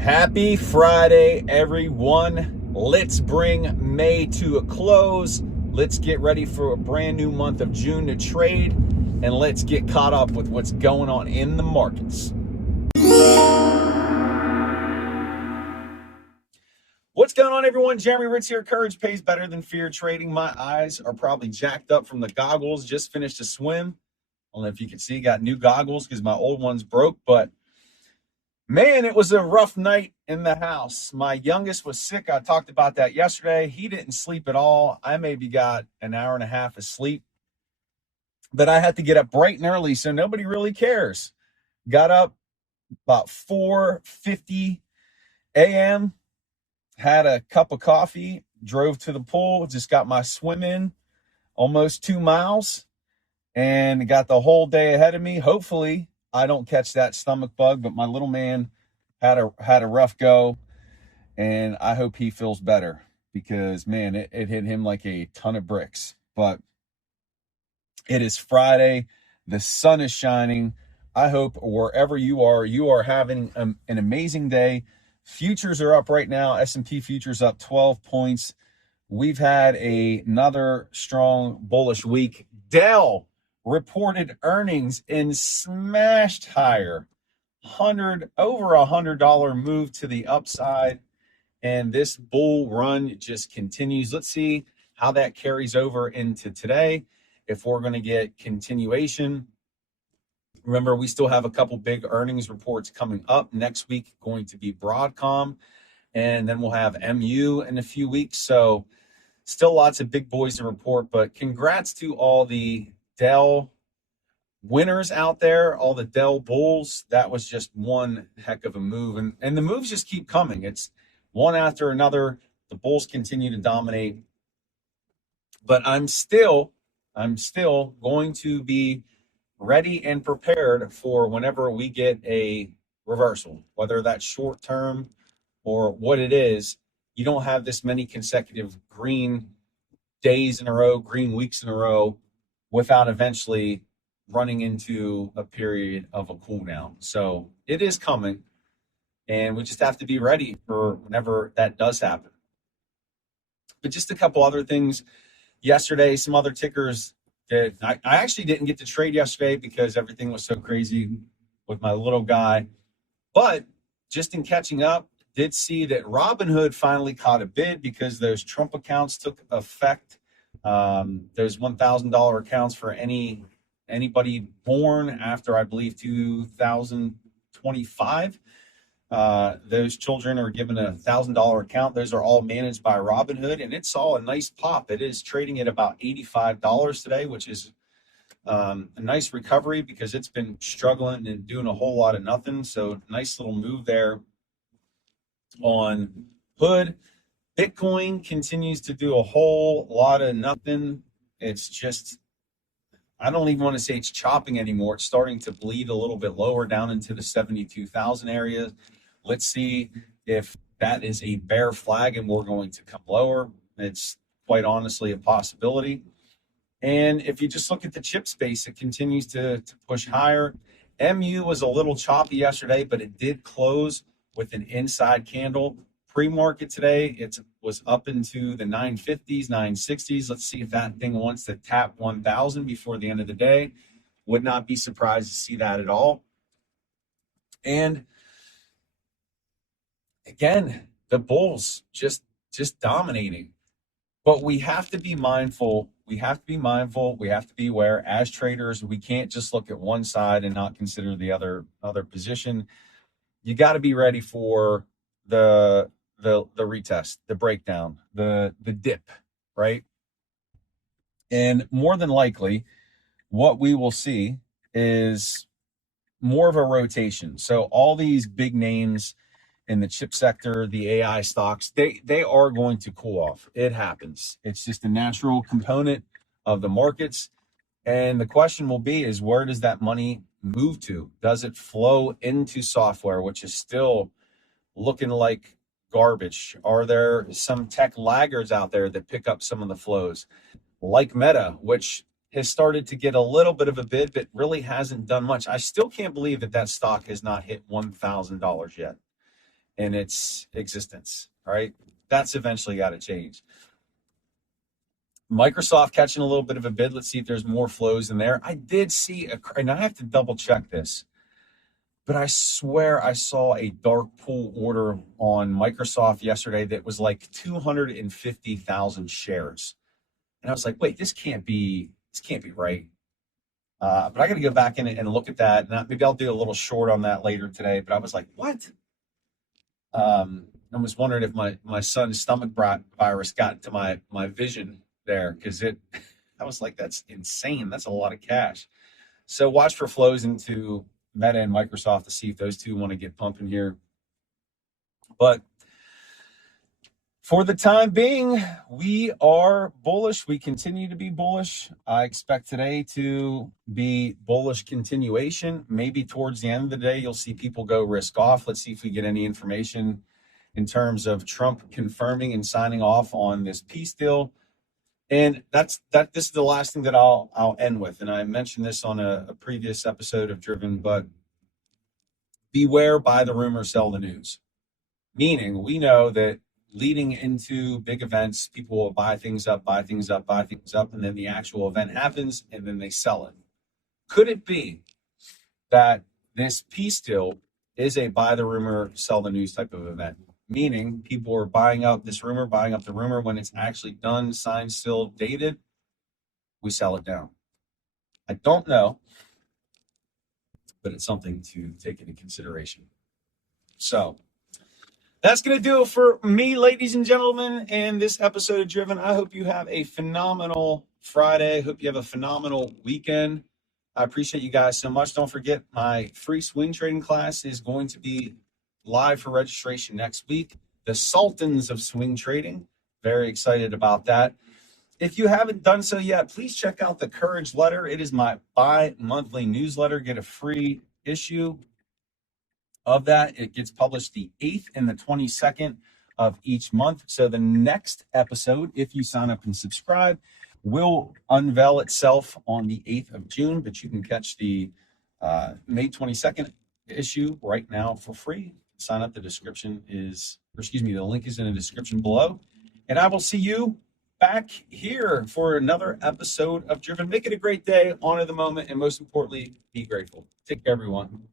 Happy Friday, everyone. Let's bring May to a close. Let's get ready for a brand new month of June to trade, and let's get caught up with what's going on in the markets. What's going on, everyone? Jeremy Hritz here. Courage pays better than fear trading. My eyes are probably jacked up from the goggles. Just finished a swim. I don't know if you can see, got new goggles because my old ones broke, but man, it was a rough night in the house. My youngest was sick. I talked about that yesterday. He didn't sleep at all. I maybe got an hour and a half of sleep, but I had to get up bright and early, so nobody really cares. Got up about 4:50 a.m., had a cup of coffee, drove to the pool, just got my swim in, almost 2 miles, and got the whole day ahead of me. Hopefully, I don't catch that stomach bug, but my little man had a rough go, and I hope he feels better because, man, it hit him like a ton of bricks. But it is Friday. The sun is shining. I hope wherever you are having an amazing day. Futures are up right now. S&P futures up 12 points. We've had another strong bullish week. Dell reported earnings and smashed higher, over $100 move to the upside, and this bull run just continues. Let's see how that carries over into today, if we're going to get continuation. Remember, we still have a couple big earnings reports coming up next week, going to be Broadcom, and then we'll have MU in a few weeks. So still lots of big boys to report, but congrats to all the Dell winners out there, all the Dell bulls. That was just one heck of a move. And the moves just keep coming. It's one after another. The bulls continue to dominate. But I'm still going to be ready and prepared for whenever we get a reversal, whether that's short term or what it is. You don't have this many consecutive green days in a row, green weeks in a row, without eventually running into a period of a cool down. So it is coming, and we just have to be ready for whenever that does happen. But just a couple other things yesterday, some other tickers that I actually didn't get to trade yesterday because everything was so crazy with my little guy. But just in catching up, did see that Robinhood finally caught a bid because those Trump accounts took effect. Those $1,000 accounts for anybody born after, I believe, 2025. Those children are given a $1,000 account. Those are all managed by Robinhood, and it saw a nice pop. It is trading at about $85 today, which is a nice recovery because it's been struggling and doing a whole lot of nothing. So nice little move there on Hood. Bitcoin continues to do a whole lot of nothing. It's just, I don't even want to say it's chopping anymore. It's starting to bleed a little bit lower down into the 72,000 area. Let's see if that is a bear flag and we're going to come lower. It's quite honestly a possibility. And if you just look at the chip space, it continues to push higher. MU was a little choppy yesterday, but it did close with an inside candle. Pre-market today, it was up into the 950s, 960s. Let's see if that thing wants to tap 1,000 before the end of the day. Would not be surprised to see that at all. And again, the bulls just dominating. But we have to be mindful. We have to be aware as traders. We can't just look at one side and not consider the other position. You got to be ready for the retest, the breakdown, the dip, right? And more than likely, what we will see is more of a rotation. So all these big names in the chip sector, the AI stocks, they are going to cool off. It happens. It's just a natural component of the markets. And the question will be is, where does that money move to? Does it flow into software, which is still looking like garbage? Are there some tech laggards out there that pick up some of the flows, like Meta, which has started to get a little bit of a bid, but really hasn't done much? I still can't believe that stock has not hit $1,000 yet. in its existence. All right, that's eventually got to change. Microsoft catching a little bit of a bid. Let's see if there's more flows in there. I did see and I have to double check this, but I swear I saw a dark pool order on Microsoft yesterday that was like 250,000 shares. And I was like, wait, this can't be right. But I got to go back in and look at that. And maybe I'll do a little short on that later today. But I was like, what? I was wondering if my son's stomach virus got into my vision there, because I was like, that's insane. That's a lot of cash. So watch for flows into Meta and Microsoft to see if those two want to get pumping here. But for the time being, we are bullish. We continue to be bullish. I expect today to be bullish continuation. Maybe towards the end of the day, you'll see people go risk off. Let's see if we get any information in terms of Trump confirming and signing off on this peace deal. And this is the last thing that I'll end with. And I mentioned this on a previous episode of Driven, but beware, buy the rumor, sell the news. Meaning, we know that leading into big events, people will buy things up, and then the actual event happens, and then they sell it. Could it be that this peace deal is a buy the rumor, sell the news type of event? Meaning people are buying up this rumor, buying up the rumor. When it's actually done, signed, sealed, dated, we sell it down. I don't know, but it's something to take into consideration. So that's going to do it for me, ladies and gentlemen, and this episode of Driven. I hope you have a phenomenal Friday. Hope you have a phenomenal weekend. I appreciate you guys so much. Don't forget, my free swing trading class is going to be live for registration next week. The Sultans of Swing Trading. Very excited about that. If you haven't done so yet, please check out the Courage Letter. It is my bi-monthly newsletter. Get a free issue of that. It gets published the 8th and the 22nd of each month. So the next episode, if you sign up and subscribe, will unveil itself on the 8th of June, but you can catch the May 22nd issue right now for free. Sign up. The link is in the description below. And I will see you back here for another episode of Driven. Make it a great day, honor the moment, and most importantly, be grateful. Take care, everyone.